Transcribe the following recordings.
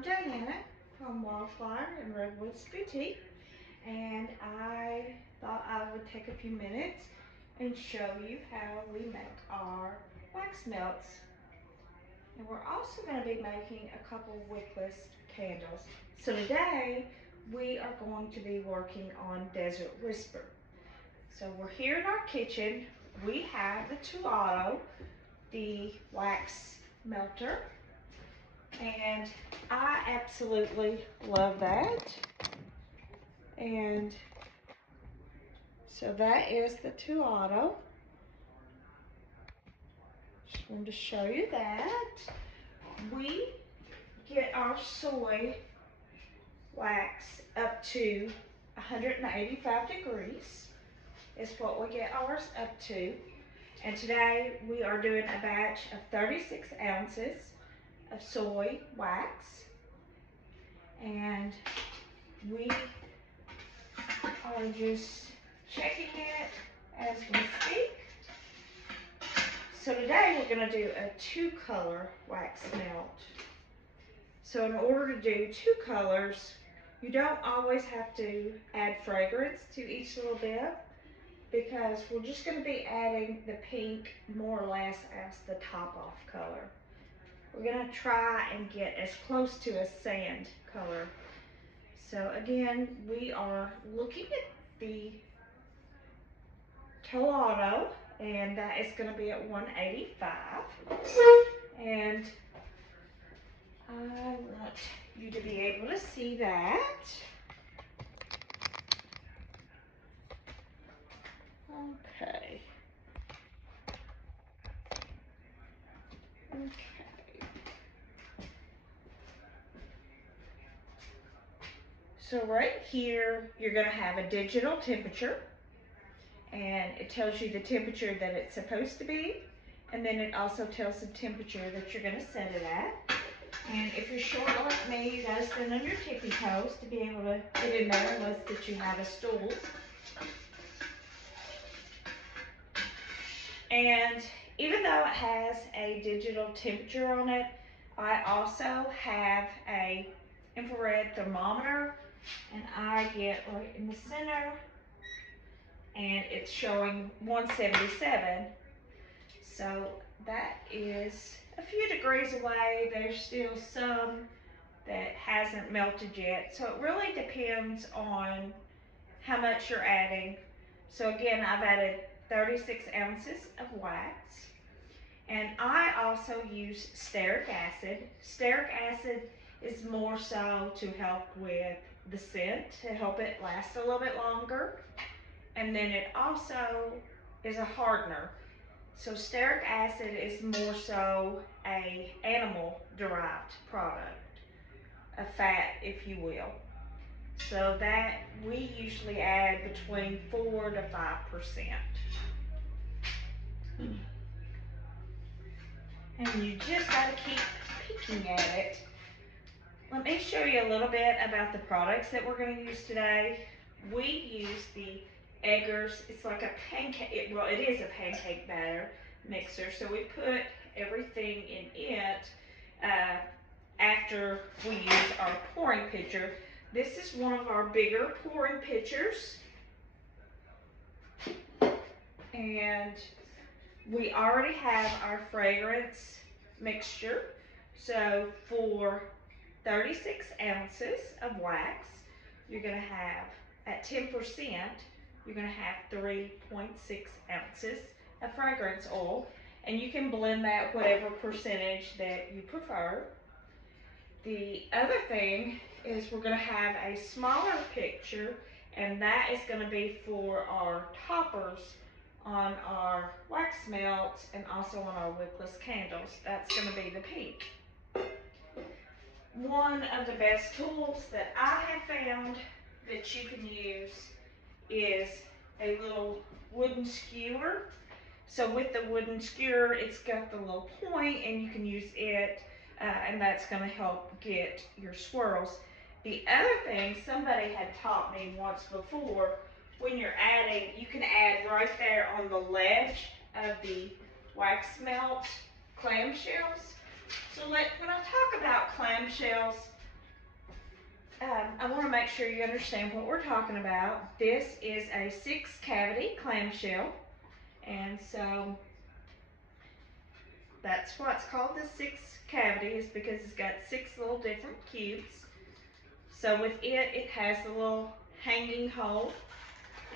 I'm Diana from Wildflower and Redwoods Boutique, and I thought I would take a few minutes and show you how we make our wax melts. And we're also going to be making a couple wickless candles. So today we are going to be working on Desert Whisper. So we're here in our kitchen. We have the 2-auto, the wax melter, and I absolutely love that. And so that is the 2-auto. Just wanted to show you that. We get our soy wax up to 185 degrees is what we get ours up to. And today we are doing a batch of 36 ounces of soy wax. And we are just checking it as we speak. So today we're going to do a 2-color wax melt. So in order to do 2 colors, you don't always have to add fragrance to each little bit, because we're just going to be adding the pink more or less as the top off color. We're going to try and get as close to a sand color. So again, we are looking at the 2-auto, and that is going to be at 185. And I want you to be able to see that. Okay. Okay. So right here, you're going to have a digital temperature, and it tells you the temperature that it's supposed to be, and then it also tells the temperature that you're going to set it at. And if you're short like me, you got to stand on your tippy toes to be able to get in there, unless that you have a stool. And even though it has a digital temperature on it, I also have a infrared thermometer, and I get right in the center, and it's showing 177. So that is a few degrees away. There's still some that hasn't melted yet. So it really depends on how much you're adding. So again, I've added 36 ounces of wax. And I also use stearic acid. Stearic acid is more so to help with the scent, to help it last a little bit longer. And then it also is a hardener. So stearic acid is more so a animal derived product, a fat, if you will. So that we usually add between 4 to 5%. And you just gotta keep peeking at it. Let me show you a little bit about the products that we're gonna use today. We use the Eggers. It's like a pancake, well, it is a pancake batter mixer. So we put everything in it after we use our pouring pitcher. This is one of our bigger pouring pitchers. And we already have our fragrance mixture. So for 36 ounces of wax, you're going to have, at 10%, you're going to have 3.6 ounces of fragrance oil. And you can blend that whatever percentage that you prefer. The other thing is we're going to have a smaller pitcher, and that is going to be for our toppers on our wax melts and also on our wickless candles. That's going to be the pink. One of the best tools that I have found that you can use is a little wooden skewer. So with the wooden skewer, it's got the little point, and you can use it, and that's going to help get your swirls. The other thing somebody had taught me once before, when you're adding, you can add right there on the ledge of the wax melt clamshells. So when I talk about clamshells, I want to make sure you understand what we're talking about. This is a 6-cavity clamshell, and so that's why it's called the 6-cavity, is because it's got 6 little different cubes. So with it, it has the little hanging hole,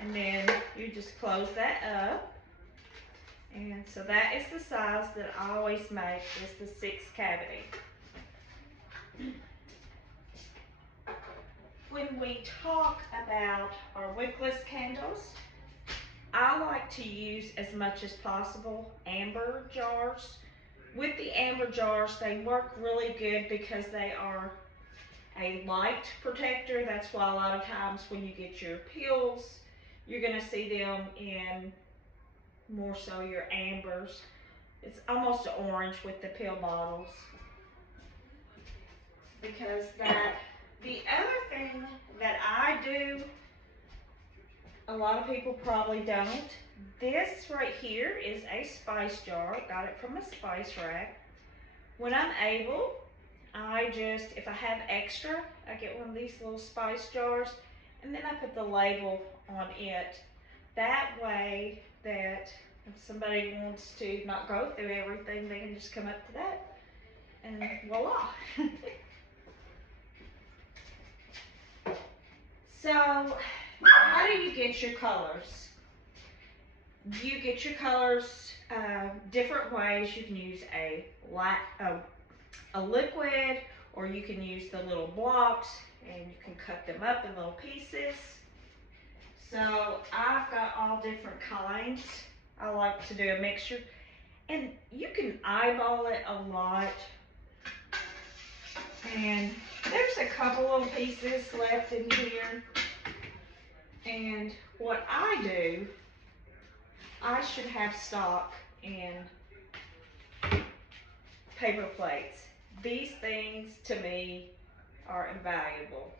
and then you just close that up. And so that is the size that I always make, is the 6-cavity. When we talk about our wickless candles, I like to use as much as possible amber jars. With the amber jars, they work really good because they are a light protector. That's why a lot of times when you get your pills, you're going to see them in more so your ambers. It's almost orange with the pill bottles. Because the other thing that I do, a lot of people probably don't. This right here is a spice jar. Got it from a spice rack. When I'm able, if I have extra, I get one of these little spice jars, and then I put the label on it. That way that if somebody wants to not go through everything, they can just come up to that, and voila. So, how do you get your colors? You get your colors different ways. You can use a liquid, or you can use the little blocks, and you can cut them up in little pieces. So I've got all different kinds. I like to do a mixture, and you can eyeball it a lot. And there's a couple little pieces left in here. And what I do, I should have stock in paper plates. These things to me are invaluable.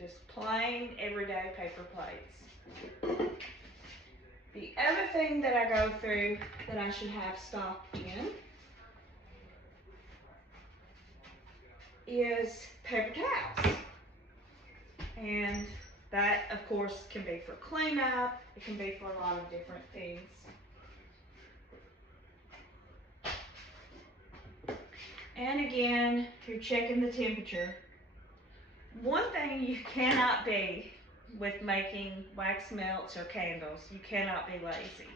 Just plain everyday paper plates. The other thing that I go through that I should have stock in is paper towels. And that, of course, can be for cleanup. It can be for a lot of different things. And again, you're checking the temperature. One thing you cannot be with making wax melts or candles, you cannot be lazy.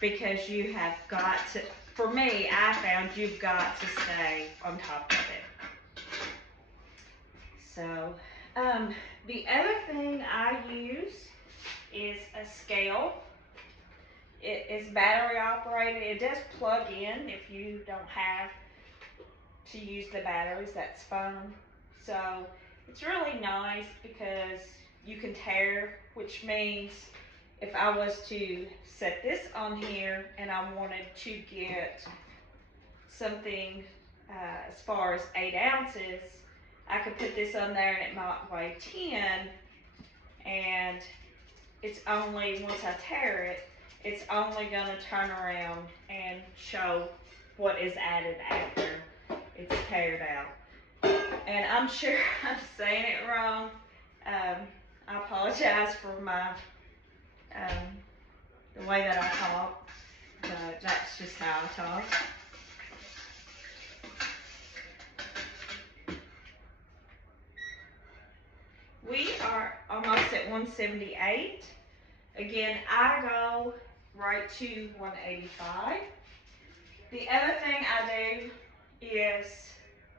Because you have got to, for me, I found you've got to stay on top of it. So, the other thing I use is a scale. It is battery operated. It does plug in if you don't have to use the batteries, that's fine. So it's really nice because you can tare, which means if I was to set this on here and I wanted to get something as far as 8 ounces, I could put this on there and it might weigh 10, and it's only, once I tare it, it's only going to turn around and show what is added after it's tared out. And I'm sure I'm saying it wrong. I apologize for my the way that I talk, but that's just how I talk. We are almost at 178. Again, I go right to 185. The other thing I do is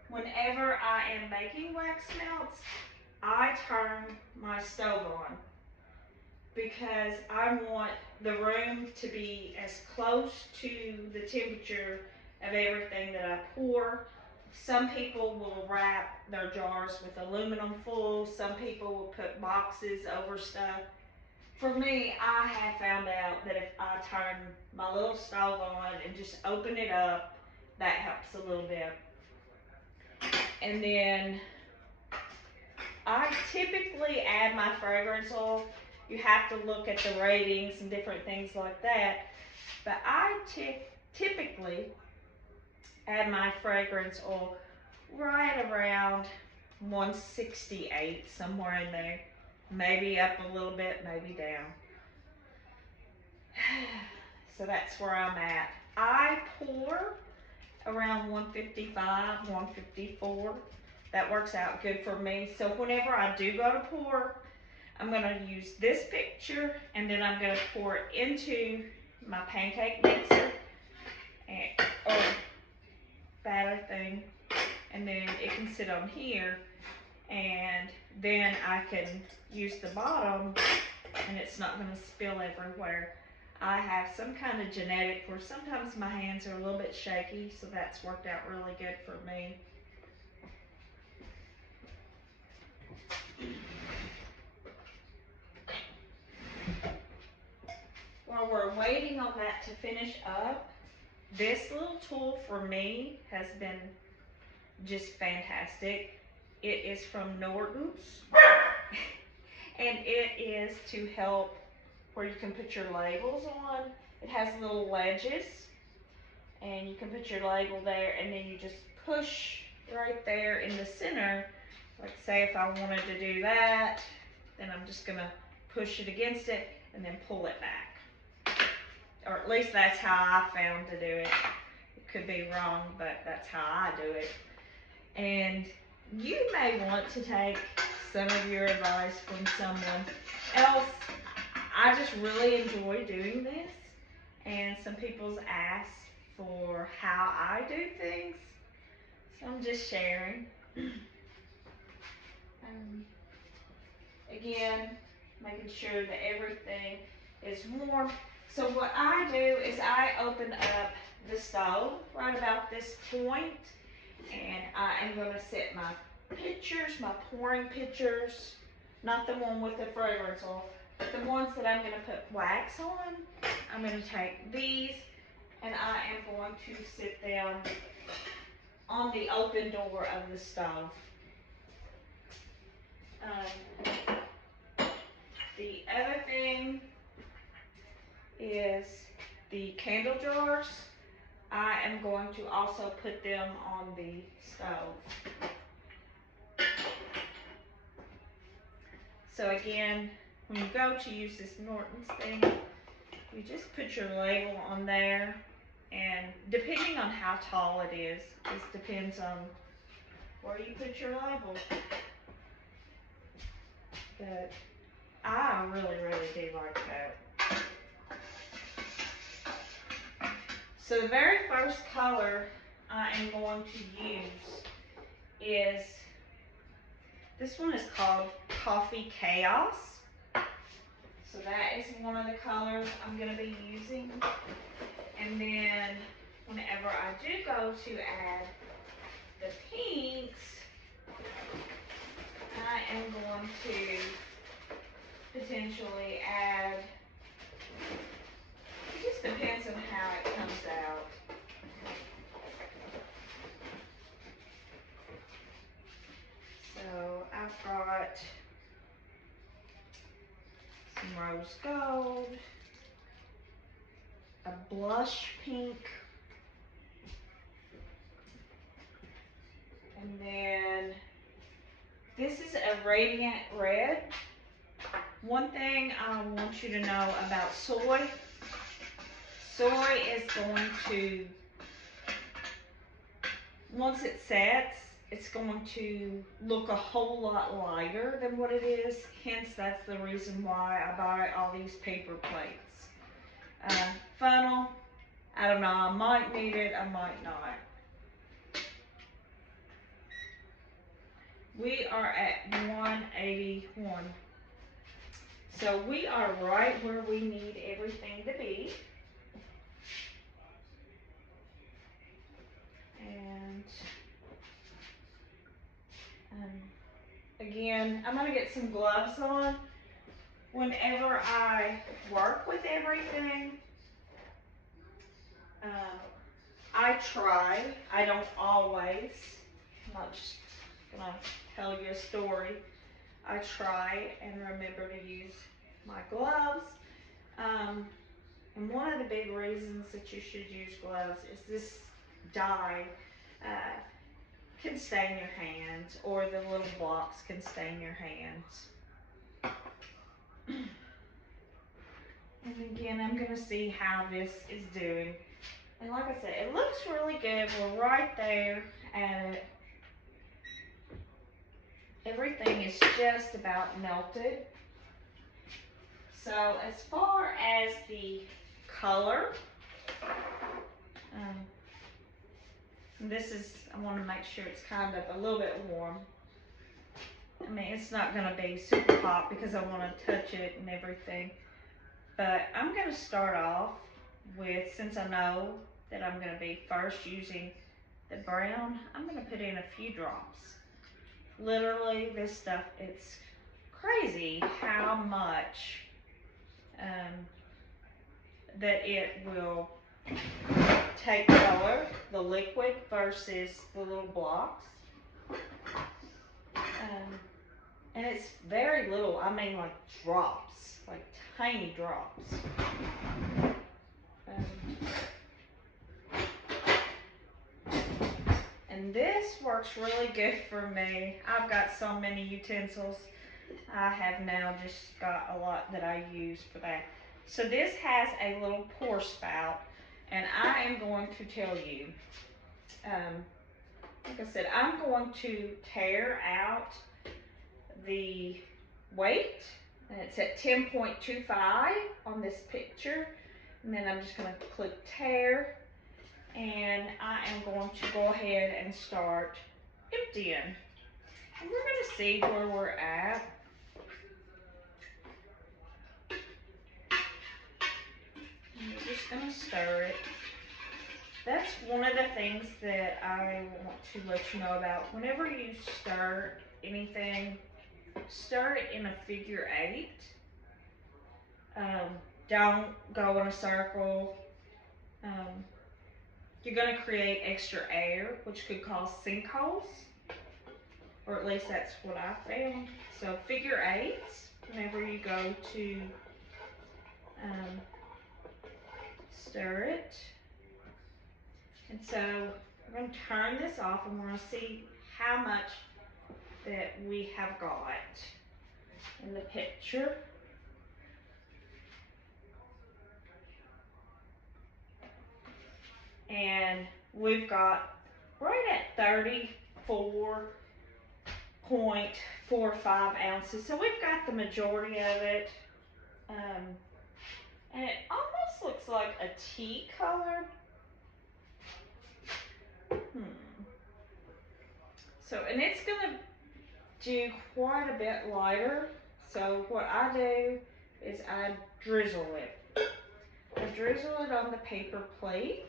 whenever I am making wax melts, I turn my stove on because I want the room to be as close to the temperature of everything that I pour. Some people will wrap their jars with aluminum foil. Some people will put boxes over stuff. For me, I have found out that if I turn my little stove on and just open it up, that helps a little bit. And then I typically add my fragrance oil. You have to look at the ratings and different things like that. But I typically add my fragrance oil right around 168, somewhere in there. Maybe up a little bit, maybe down. So that's where I'm at. I pour around 155, 154. That works out good for me. So whenever I do go to pour, I'm gonna use this picture and then I'm gonna pour it into my pancake mixer or batter thing, and then it can sit on here, and then I can use the bottom and it's not gonna spill everywhere. I have some kind of genetic where sometimes my hands are a little bit shaky, so that's worked out really good for me. While we're waiting on that to finish up, this little tool for me has been just fantastic. It is from Norton's, and it is to help where you can put your labels on. It has little ledges, and you can put your label there, and then you just push right there in the center. Like say if I wanted to do that, then I'm just gonna push it against it and then pull it back. Or at least that's how I found to do it. It could be wrong, but that's how I do it. And you may want to take some of your advice from someone else. I just really enjoy doing this, and some people's asked for how I do things, so I'm just sharing. Again, making sure that everything is warm. So what I do is I open up the stove right about this point, and I am going to set my pitchers, my pouring pitchers, not the one with the fragrance oil, but the ones that I'm going to put wax on. I'm going to take these and I am going to sit them on the open door of the stove. The other thing is the candle jars. I am going to also put them on the stove. So again, when you go to use this Norton's thing, you just put your label on there, and depending on how tall it is, this depends on where you put your label. But I really do like that. So the very first color I am going to use is, this one is called Coffee Chaos. So that is one of the colors I'm going to be using. And then whenever I do go to add the pinks, I am going to potentially add, it just depends on how it comes out. So I've got some rose gold, a blush pink, and then this is a radiant red. One thing I want you to know about soy is going to, once it sets, it's going to look a whole lot lighter than what it is. Hence, that's the reason why I buy all these paper plates. Funnel, I don't know, I might need it, I might not. We are at 181. So we are right where we need everything to be. And again, I'm gonna get some gloves on whenever I work with everything. I try, I don't always, I'm not just gonna tell you a story. I try and remember to use my gloves. And one of the big reasons that you should use gloves is this dye. can stain your hands, or the little blocks can stain your hands. And again, I'm gonna see how this is doing. And like I said, it looks really good. We're right there at it. Everything is just about melted. So as far as the color, this is, I want to make sure it's kind of a little bit warm. I mean, it's not going to be super hot because I want to touch it and everything. But I'm going to start off with, since I know that I'm going to be first using the brown, I'm going to put in a few drops. Literally, this stuff, it's crazy how much that it will take color, the liquid versus the little blocks. And it's very little, I mean like drops, like tiny drops. And this works really good for me. I've got so many utensils. I have now just got a lot that I use for that. So this has a little pour spout, and I am going to tell you, like I said, I'm going to tear out the weight, and it's at 10.25 on this picture. And then I'm just going to click tear, and I am going to go ahead and start emptying. And we're going to see where we're at. And we're just going to stir it. That's one of the things that I want to let you know about. Whenever you stir anything, stir it in a figure 8. Don't go in a circle. You're going to create extra air, which could cause sinkholes, or at least that's what I found. So figure 8s, whenever you go to stir it. And so we're going to turn this off, and we're going to see how much that we have got in the picture. And we've got right at 34.45 ounces. So we've got the majority of it. And it almost looks like a tea color. So, and it's going to do quite a bit lighter. So what I do is I drizzle it. I drizzle it on the paper plate.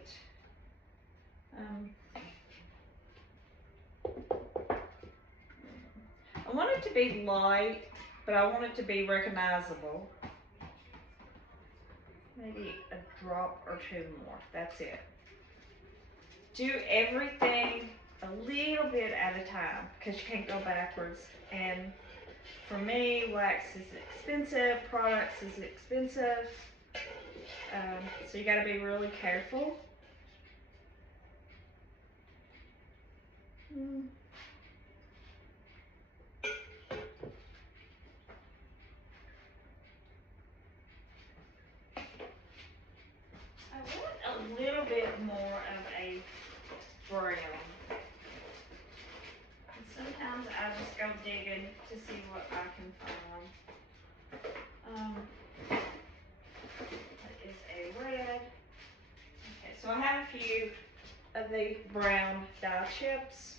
I want it to be light, but I want it to be recognizable. Maybe a drop or 2 more. That's it. Do everything a little bit at a time because you can't go backwards. And for me, wax is expensive, products is expensive, so you got to be really careful. I want a little bit more of a brown. And sometimes I just go digging to see what I can find. That is a red. Okay, so I have a few of the brown dye chips.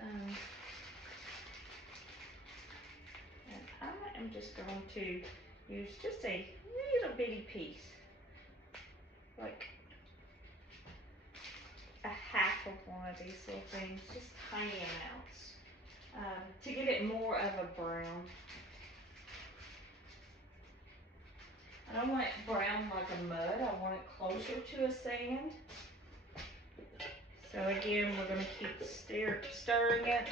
And I am just going to use just a little bitty piece, like a half of one of these little things, just tiny amounts, to get it more of a brown. I don't want it brown like a mud, I want it closer to a sand. So again, we're going to keep stirring it.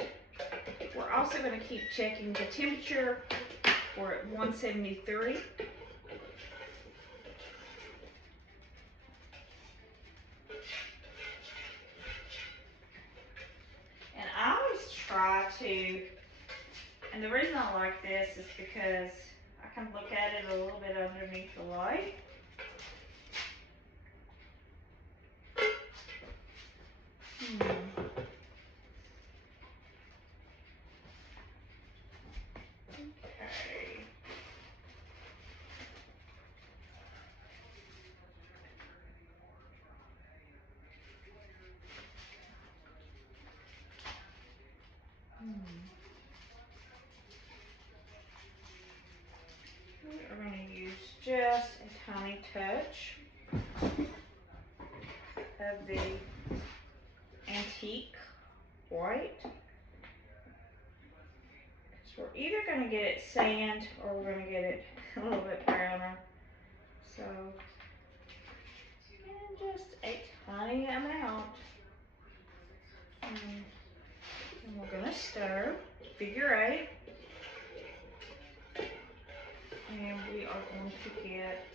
We're also going to keep checking the temperature. We're at 173. to, and the reason I like this is because I can look at it a little bit underneath the light. Okay. We are going to use just a tiny touch of the antique white. So we're either going to get it sand or we're going to get it a little bit browner. So, and just a tiny amount. And we're going to stir, figure 8. And we are going to get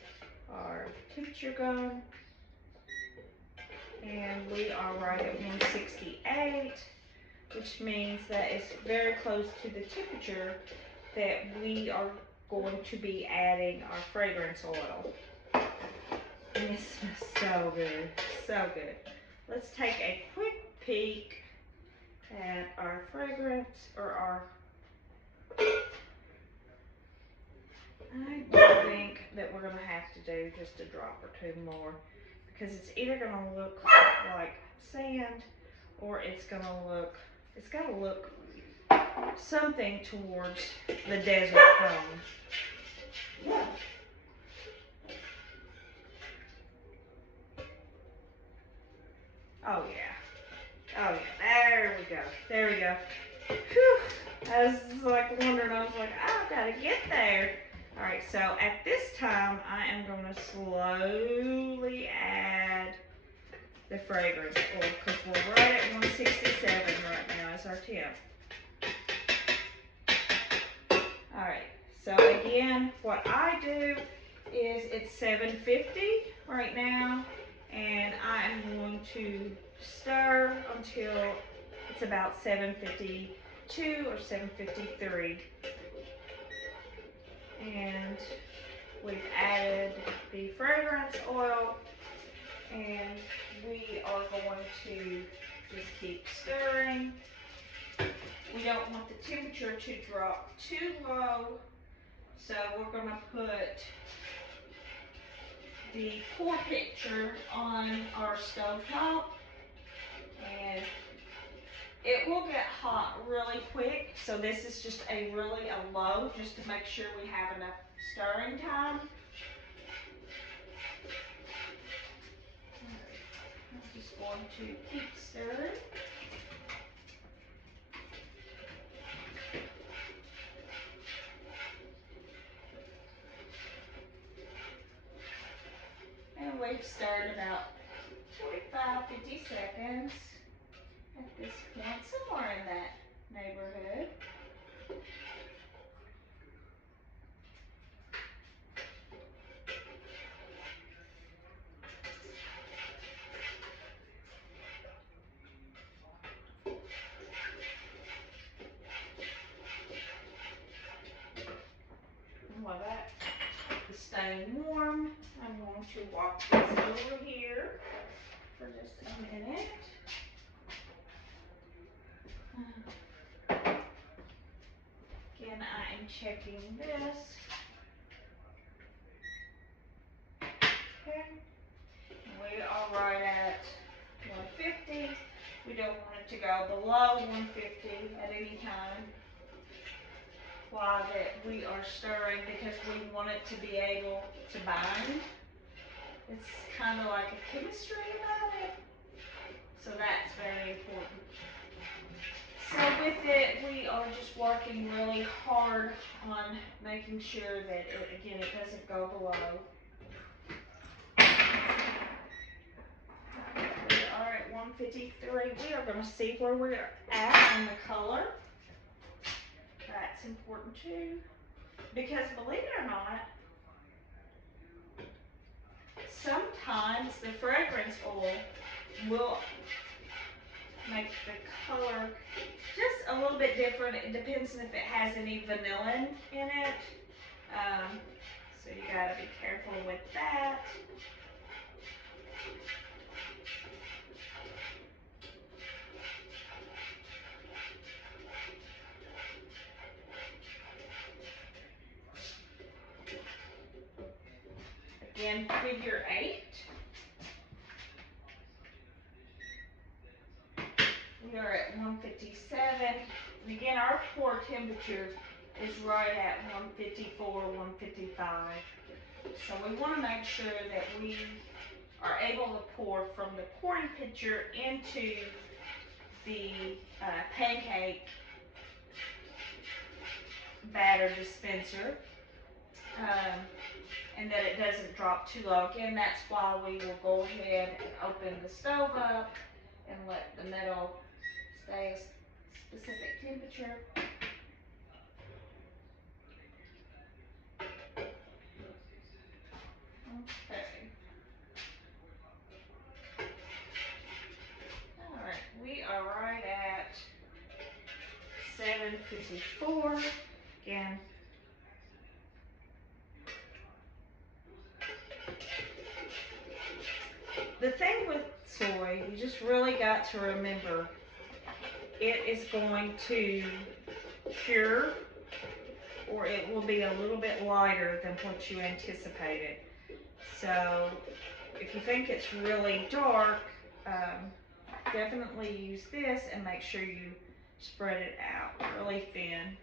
our tincture gun. And we are right at 168, which means that it's very close to the temperature that we are going to be adding our fragrance oil. And it smells so good, so good. Let's take a quick peek at our fragrance, or our, I do think that we're gonna have to do just a drop or 2 more, because it's either gonna look like sand, or it's gotta look something towards the desert cone. Oh yeah. Oh yeah. There we go. There we go. Whew. I was like wondering, I was like, I gotta get there. Alright, so at this time I am gonna slowly add the fragrance oil, because we're right at 167 right now as our temp. Alright, so again, what I do is it's 750 right now, and I am going to stir until it's about 752 or 753. And we've added the fragrance oil, and we are going to just keep stirring. We don't want the temperature to drop too low, so we're going to put the pour pitcher on our stove top, and it will get hot really quick, so this is just a low, just to make sure we have enough stirring time. I'm just going to keep stirring. And we've stirred about 45, 50 seconds at this point, somewhere in that neighborhood. And while that is staying warm, I'm going to walk this over here for just a minute. Again, I am checking this. Okay. We are right at 150. We don't want it to go below 150 at any time while that we are stirring, because we want it to be able to bind. It's kind of like a chemistry about it, so that's very important. So with it, we are just working really hard on making sure that it doesn't go below. We are at 153. We are going to see where we're at on the color. That's important too, because believe it or not, sometimes the fragrance oil will make the color just a little bit different. It depends if it has any vanillin in it. So you gotta be careful with that. Again, figure 8. We are at 157. And again, our pour temperature is right at 154, 155. So we want to make sure that we are able to pour from the pouring pitcher into the pancake batter dispenser, and that it doesn't drop too low. Again, that's why we will go ahead and open the stove up and let the metal stay a specific temperature. Okay. Alright, we are right at 754. Again, the thing with soy, you just really got to remember it is going to cure, or it will be a little bit lighter than what you anticipated. So if you think it's really dark, definitely use this and make sure you spread it out really thin.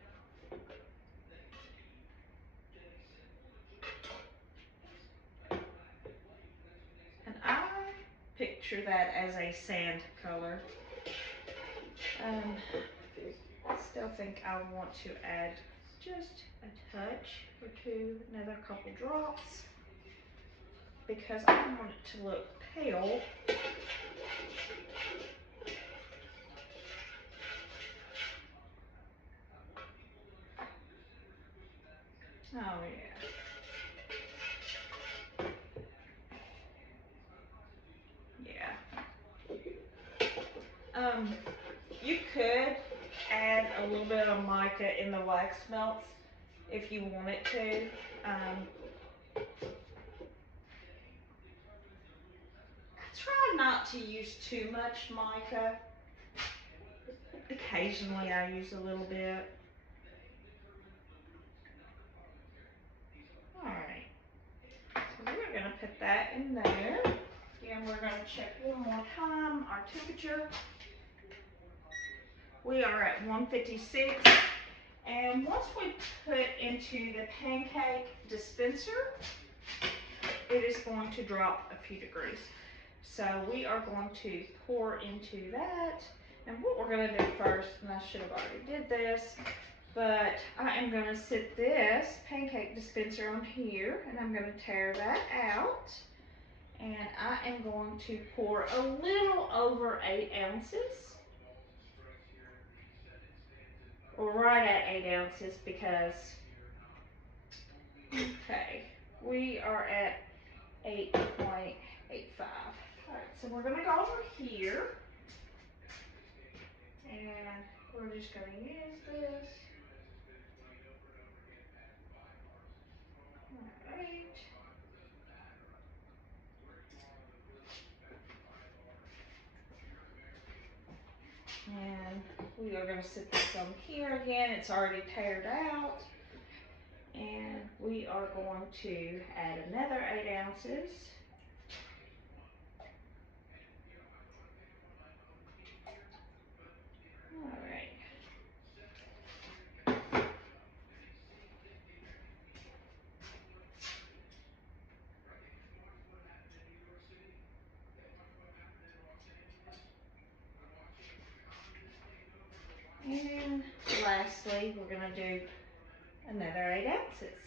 And I picture that as a sand color. I still think I want to add just a touch or two, another couple drops, because I want it to look pale. Oh yeah. You could add a little bit of mica in the wax melts if you wanted to. I try not to use too much mica. Occasionally I use a little bit. Alright, so we're going to put that in there. Again, we're going to check one more time our temperature. We are at 156, and once we put into the pancake dispenser, it is going to drop a few degrees. So we are going to pour into that, and what we're going to do first, and I should have already did this, but I am going to sit this pancake dispenser on here, and I'm going to tear that out, and I am going to pour a little over 8 ounces. We're right at 8 ounces because, okay, we are at 8.85. Alright, so we're going to go over here, and we're just going to use this. Alright. And we are going to sit this on here again. It's already tared out. And we are going to add another 8 ounces. Alright. And lastly, we're going to do another 8 ounces.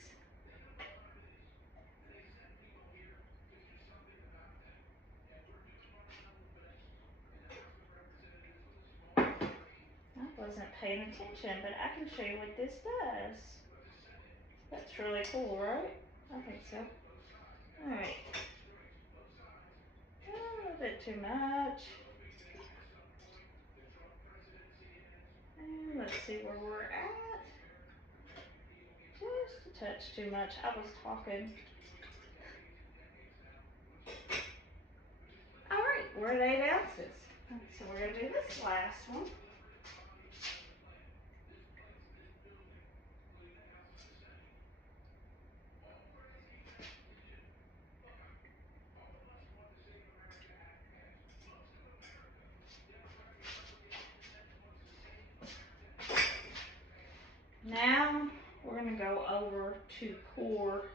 I wasn't paying attention, but I can show you what this does. That's really cool, right? I think so. Alright. A little bit too much. And let's see where we're at. Just a touch too much. I was talking. Alright, we're at 8 ounces. So we're going to do this last one. Now we're going to go over to pour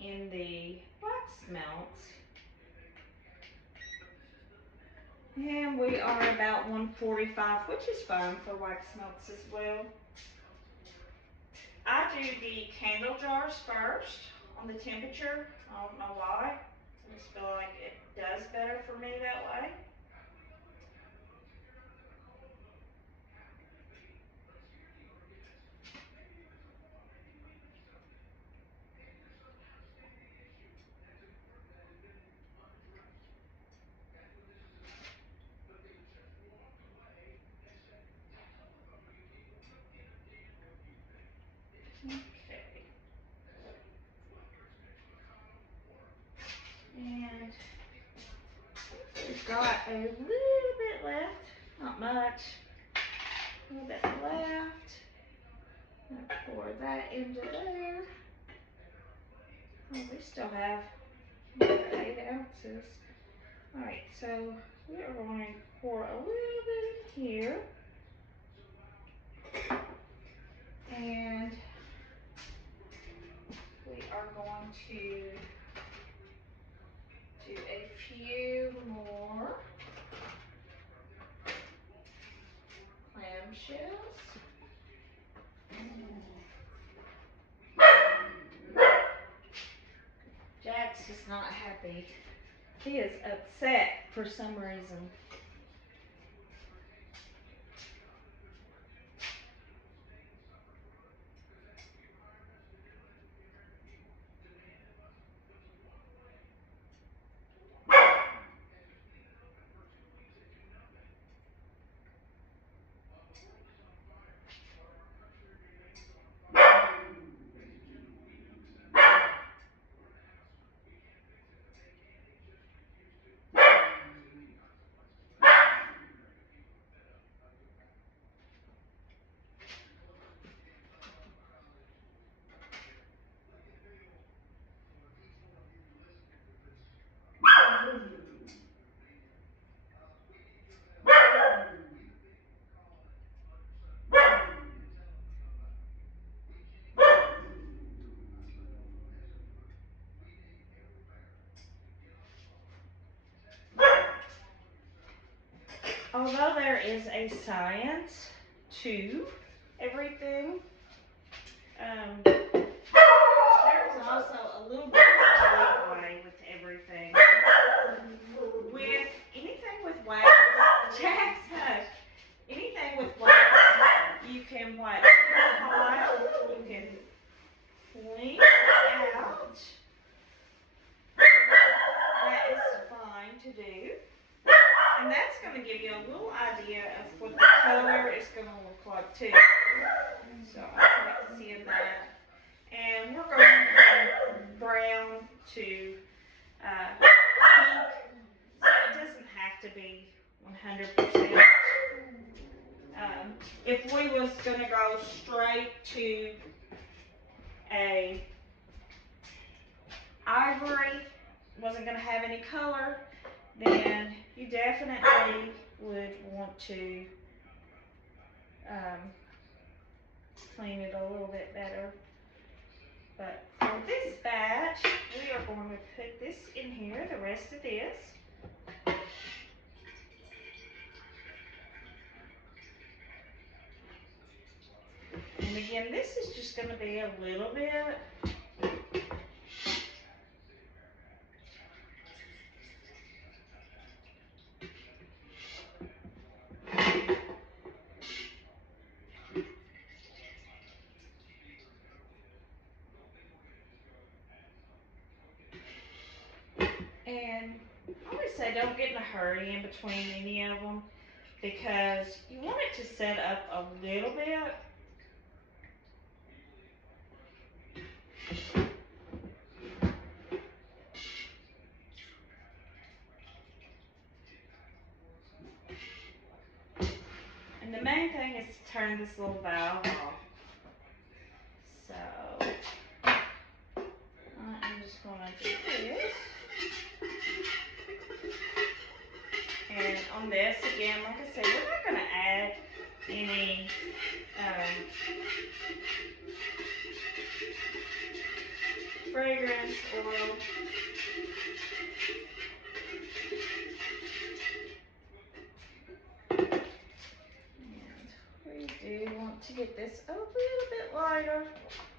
in the wax melts. And we are about 145, which is fine for wax melts as well. I do the candle jars first on the temperature. I don't know why. I just feel like it does better for me that way. Okay. And we've got a little bit left, not much, a little bit left. I'm gonna pour that into there. Oh, we still have 8 ounces. Alright, so we are going to pour a little bit in here. And we are going to do a few more clamshells. Jax is not happy. He is upset for some reason. Although there is a science to everything, there's also a little bit of leeway with everything. With anything with wax, Jax, hush. Anything with wax, you can wax hot, you can clean it out. That is fine to do. And that's going to give you a little idea of what the color is going to look like too. So I like seeing that. And we're going from brown to pink. So it doesn't have to be 100%. If we was going to go straight to a ivory, wasn't going to have any color, then you definitely would want to clean it a little bit better. But for this batch, we are going to put this in here, the rest of this. And again, this is just going to be a little bit. And I always say don't get in a hurry in between any of them. because you want it to set up a little bit. And the main thing is to turn this little valve off. So I'm just going to do this. And on this, again, like I said, we're not going to add any fragrance oil. And we do want to get this a little bit lighter,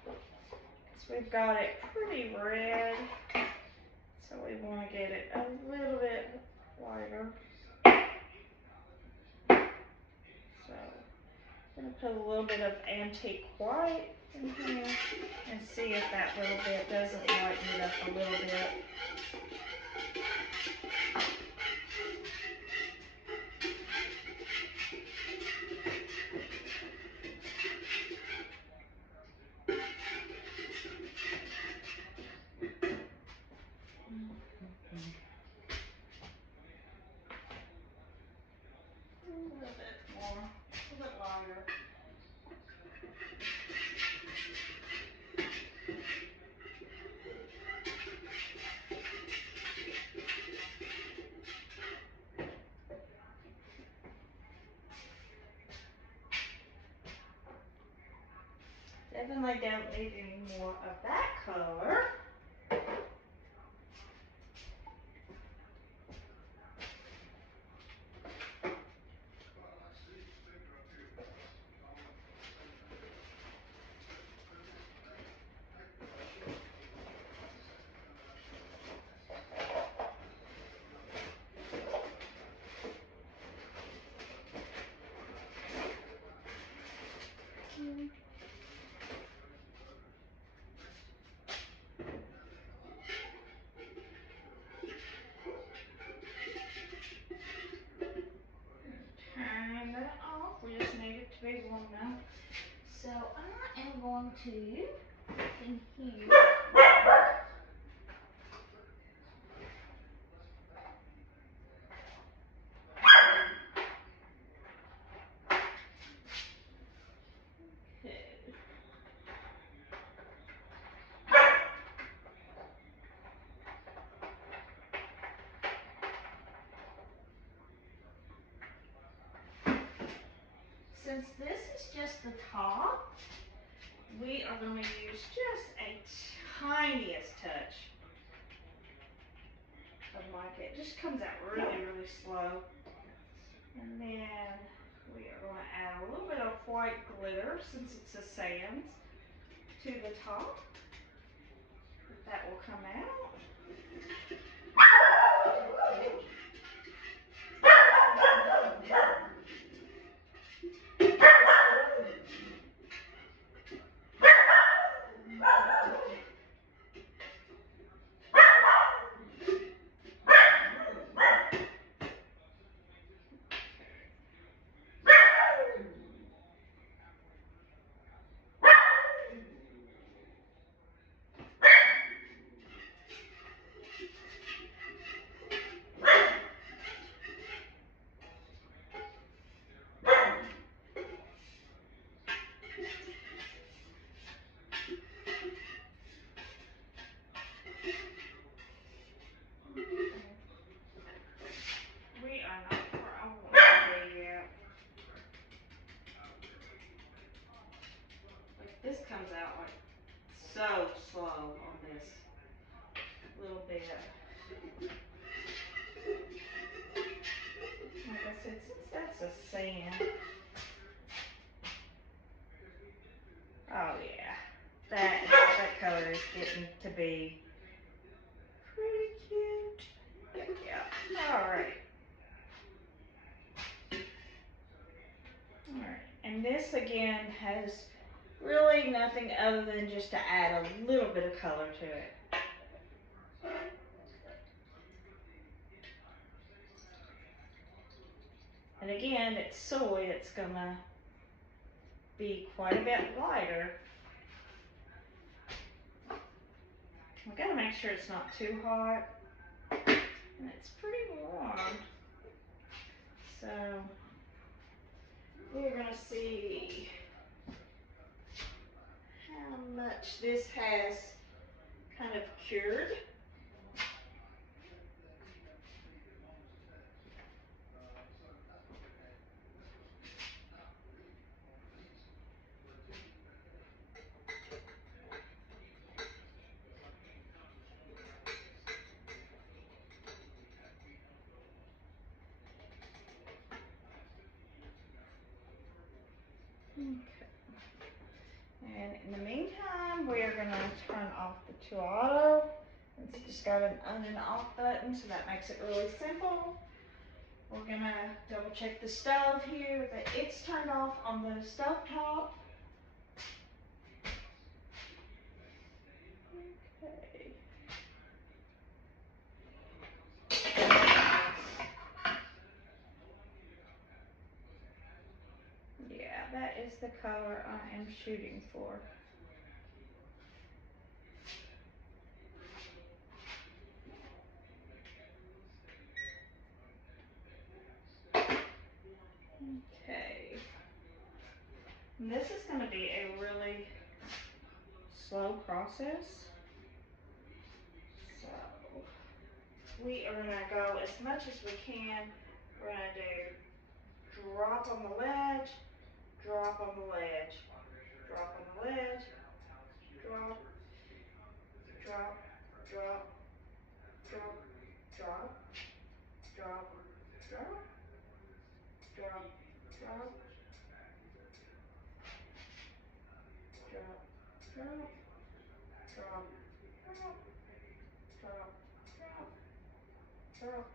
because we've got it pretty red. So we want to get it a little bit lighter. So I'm going to put a little bit of antique white in here and see if that little bit doesn't lighten it up a little bit. Definitely don't need any more of that color. Turn that off. We just need it to be warm enough. So I am going to in here. Since this is just the top, we are going to use just a tiniest touch of mica. It just comes out really, really slow. And then we are going to add a little bit of white glitter, since it's a sands, to the top. That will come out. We are not where I want to be yet. Like, this comes out like so slow on this little bit. Like I said, since that's a sand. Oh yeah, that color is getting to be pretty cute. Yeah. All right. All right. And this again has really nothing other than just to add a little bit of color to it. And again, it's soy, it's gonna be quite a bit lighter. We gotta make sure it's not too hot. And it's pretty warm. So we're gonna see how much this has kind of cured. Okay. And in the meantime, we are gonna turn off the 2-auto. It's just got an on and off button, so that makes it really simple. We're gonna double check the stove here that it's turned off on the stove top. Okay. Yeah, that is the color I am shooting for. Okay. And this is going to be a really slow process. So we are going to go as much as we can. We're going to do drop on the ledge, drop on the ledge, drop on the ledge, drop, drop, drop, drop, drop, drop, drop, drop, drop, drop, drop, drop, drop, drop,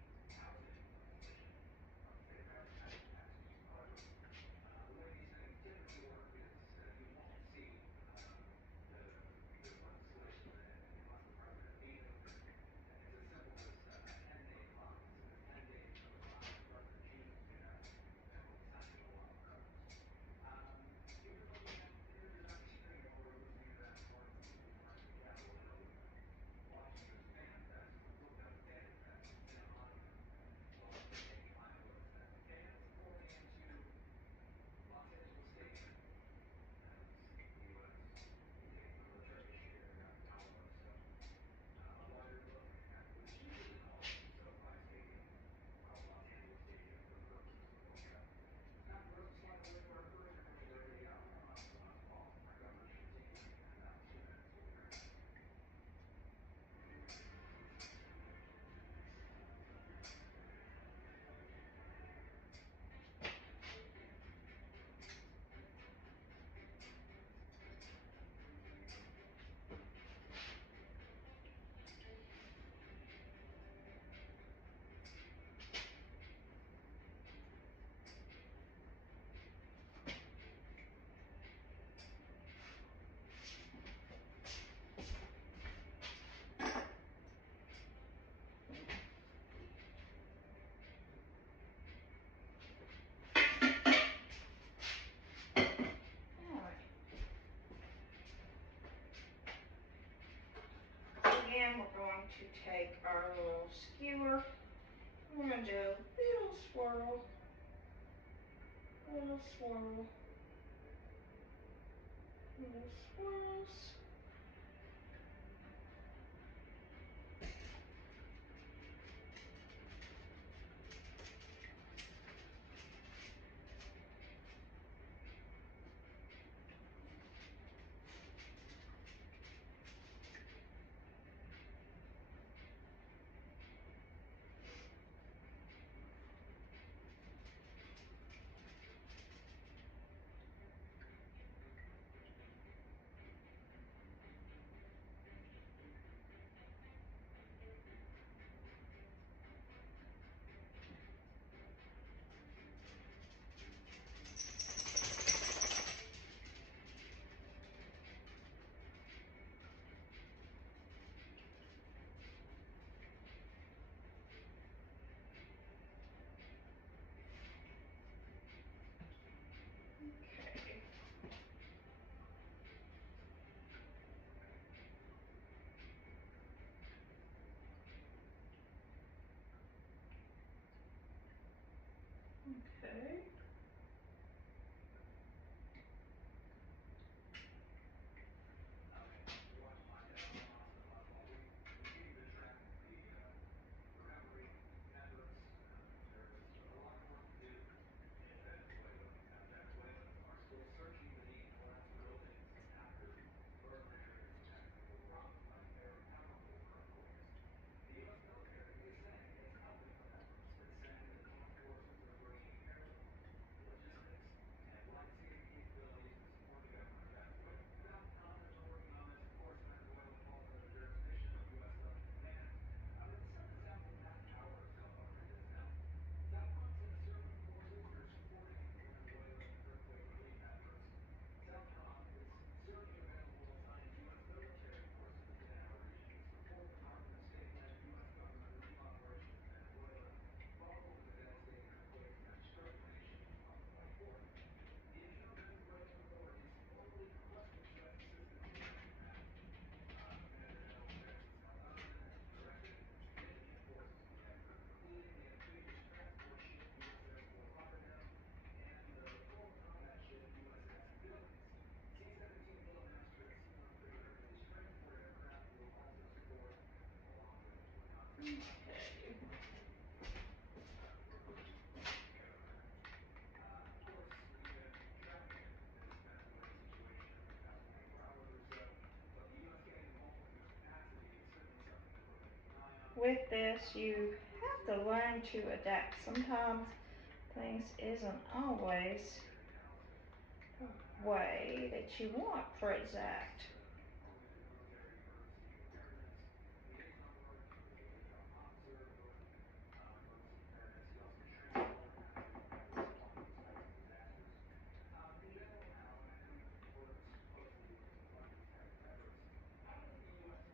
drop, drop. Again, we're going to take our little skewer. We're going to do a little swirl, little swirl, little swirls. with this, you have to learn to adapt. Sometimes things isn't always the way that you want for exact.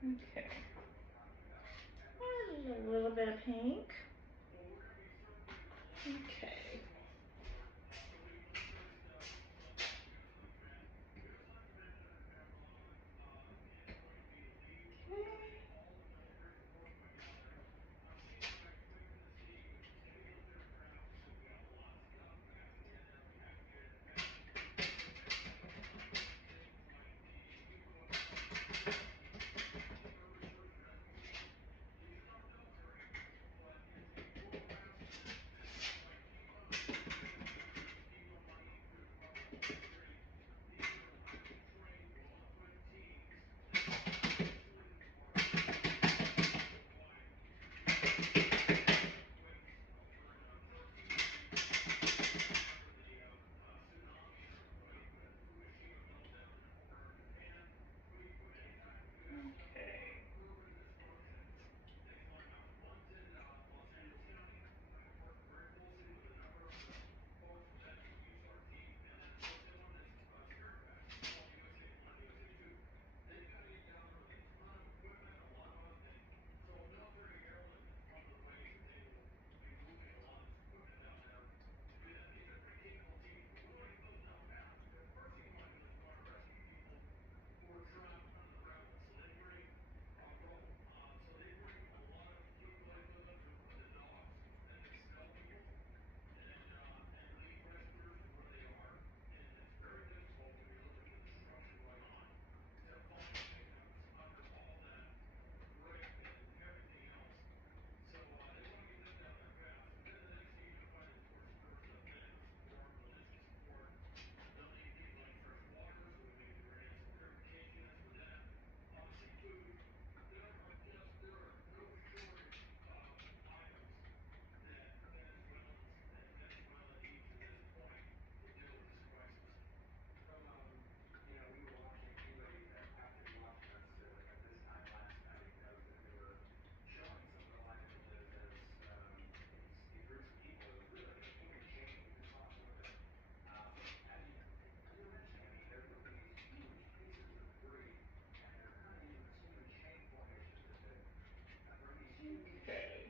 Okay. A little bit of pink. Okay. Okay. Okay.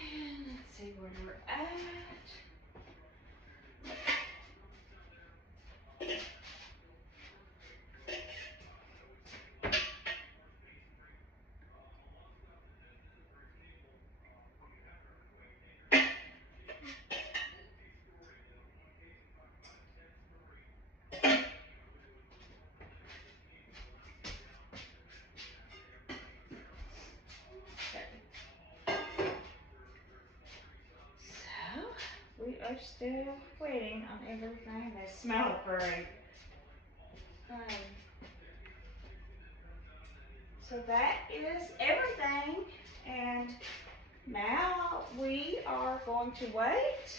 And let's see where we're at. Okay. So we are still waiting on everything. They smell great. Um, so that is everything, and now we are going to wait.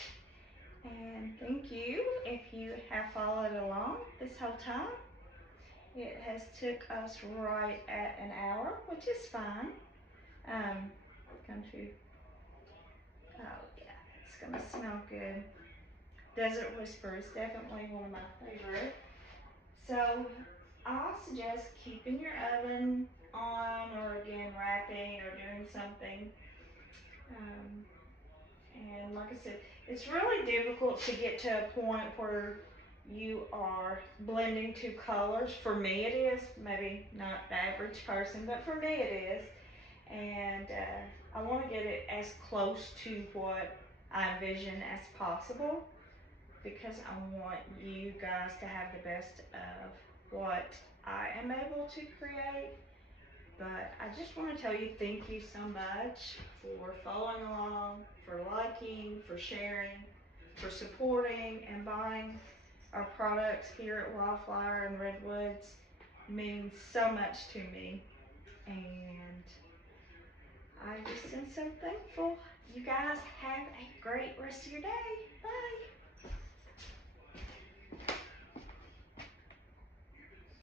And thank you if you have followed along this whole time. It has took us right at an hour, which is fine. Going to gonna smell good. Desert Whisper is definitely one of my favorite. So I suggest keeping your oven on, or again wrapping or doing something. Um, and like I said, it's really difficult to get to a point where you are blending two colors. For me it is, maybe not the average person, but for me it is. And I want to get it as close to what I envision as possible, because I want you guys to have the best of what I am able to create. But I just want to tell you thank you so much for following along, for liking, for sharing, for supporting and buying our products here at Wildflower and Redwoods. It means so much to me, and I just am so thankful. You guys have a great rest of your day. Bye.